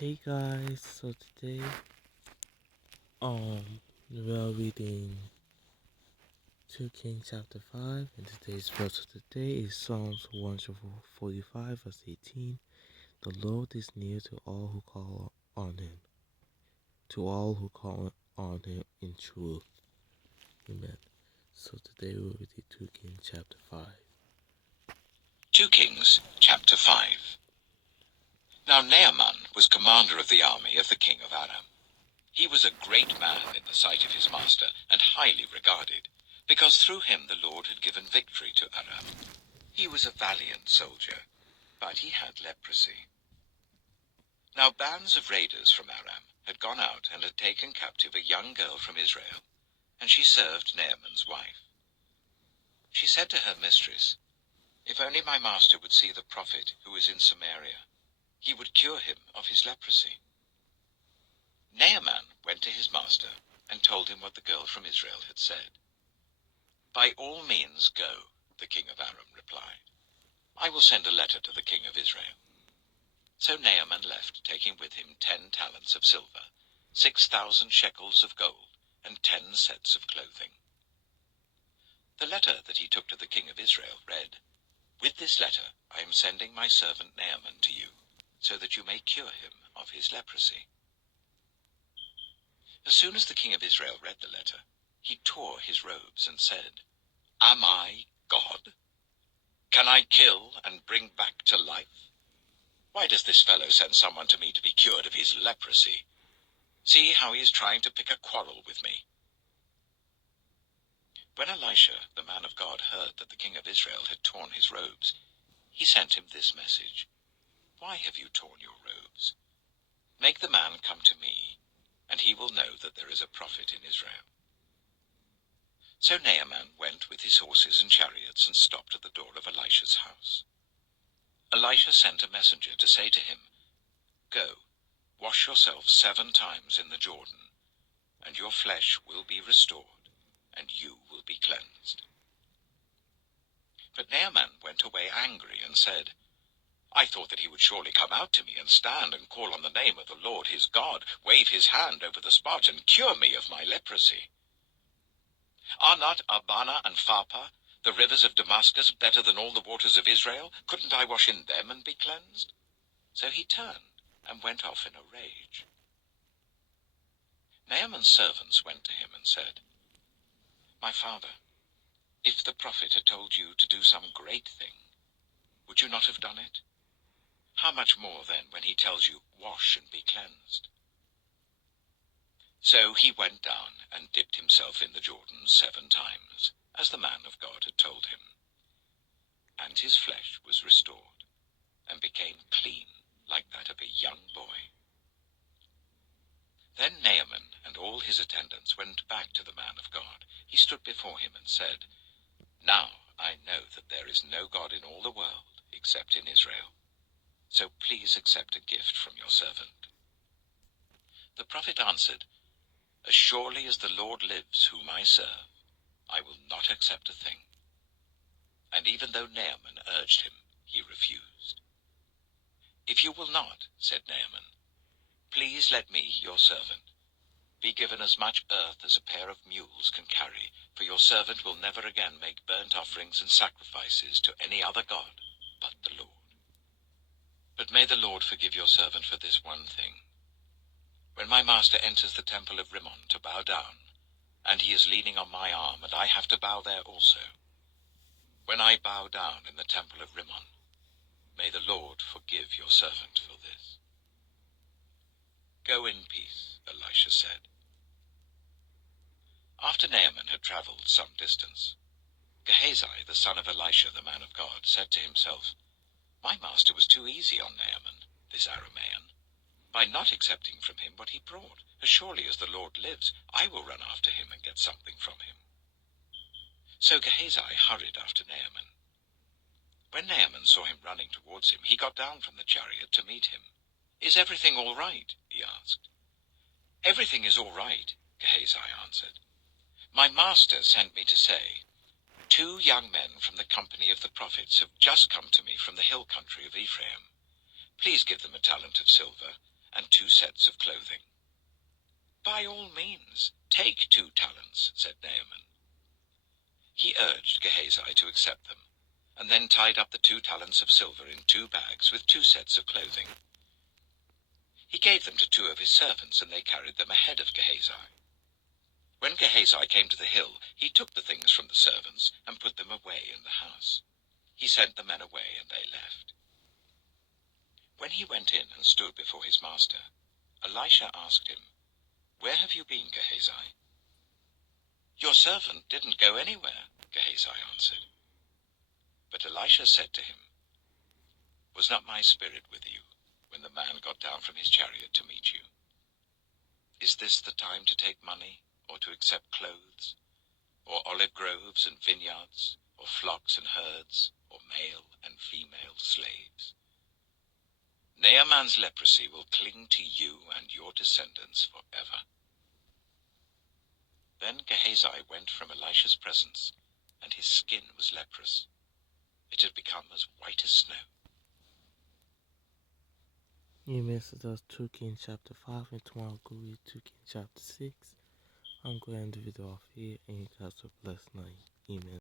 Hey guys, so today we are reading 2 Kings chapter 5, and today's verse of the day is Psalms 145 verse 18. The Lord is near to all who call on him, to all who call on him in truth. Amen. So today we're reading 2 Kings chapter 5. 2 Kings chapter 5. Now Naaman was commander of the army of the king of Aram. He was a great man in the sight of his master, and highly regarded, because through him the Lord had given victory to Aram. He was a valiant soldier, but he had leprosy. Now bands of raiders from Aram had gone out and had taken captive a young girl from Israel, and she served Naaman's wife. She said to her mistress, "If only my master would see the prophet who is in Samaria, he would cure him of his leprosy." Naaman went to his master and told him what the girl from Israel had said. "By all means go," the king of Aram replied. "I will send a letter to the king of Israel." So Naaman left, taking with him 10 talents of silver, 6,000 shekels of gold, and 10 sets of clothing. The letter that he took to the king of Israel read, "With this letter I am sending my servant Naaman to you, so that you may cure him of his leprosy." As soon as the king of Israel read the letter, he tore his robes and said, "Am I God? Can I kill and bring back to life? Why does this fellow send someone to me to be cured of his leprosy? See how he is trying to pick a quarrel with me." When Elisha, the man of God, heard that the king of Israel had torn his robes, he sent him this message: "Why have you torn your robes? Make the man come to me, and he will know that there is a prophet in Israel." So Naaman went with his horses and chariots and stopped at the door of Elisha's house. Elisha sent a messenger to say to him, "Go, wash yourself 7 times in the Jordan, and your flesh will be restored, and you will be cleansed." But Naaman went away angry and said, "I thought that he would surely come out to me and stand and call on the name of the Lord his God, wave his hand over the spot, and cure me of my leprosy. Are not Abana and Pharpar, the rivers of Damascus, better than all the waters of Israel? Couldn't I wash in them and be cleansed?" So he turned and went off in a rage. Naaman's servants went to him and said, "My father, if the prophet had told you to do some great thing, would you not have done it? How much more then when he tells you, 'Wash and be cleansed'?" So he went down and dipped himself in the Jordan 7 times, as the man of God had told him. And his flesh was restored, and became clean like that of a young boy. Then Naaman and all his attendants went back to the man of God. He stood before him and said, "Now I know that there is no God in all the world except in Israel. So please accept a gift from your servant." The prophet answered, "As surely as the Lord lives whom I serve, I will not accept a thing." And even though Naaman urged him, he refused. "If you will not," said Naaman, "please let me, your servant, be given as much earth as a pair of mules can carry, for your servant will never again make burnt offerings and sacrifices to any other god but the Lord. But may the Lord forgive your servant for this one thing. When my master enters the temple of Rimmon to bow down, and he is leaning on my arm, and I have to bow there also, when I bow down in the temple of Rimmon, may the Lord forgive your servant for this." "Go in peace," Elisha said. After Naaman had traveled some distance, Gehazi, the son of Elisha, the man of God, said to himself, "My master was too easy on Naaman, this Aramean, by not accepting from him what he brought. As surely as the Lord lives, I will run after him and get something from him." So Gehazi hurried after Naaman. When Naaman saw him running towards him, he got down from the chariot to meet him. "Is everything all right?" he asked. "Everything is all right," Gehazi answered. "My master sent me to say, 2 young men from the company of the prophets have just come to me from the hill country of Ephraim. Please give them a talent of silver, and 2 sets of clothing. By all means, take 2 talents, said Naaman. He urged Gehazi to accept them, and then tied up the 2 talents of silver in 2 bags with 2 sets of clothing. He gave them to 2 of his servants, and they carried them ahead of Gehazi. When Gehazi came to the hill, he took the things from the servants and put them away in the house. He sent the men away, and they left. When he went in and stood before his master, Elisha asked him, "Where have you been, Gehazi?" "Your servant didn't go anywhere," Gehazi answered. But Elisha said to him, "Was not my spirit with you when the man got down from his chariot to meet you? Is this the time to take money, or to accept clothes, or olive groves and vineyards, or flocks and herds, or male and female slaves? Naaman's leprosy will cling to you and your descendants forever." Then Gehazi went from Elisha's presence, and his skin was leprous. It had become as white as snow. Amen. So that's 2 Kings chapter 5, and tomorrow we'll go read 2 Kings chapter 6. I'm going to end the video off here, and you guys have a blessed night. Amen.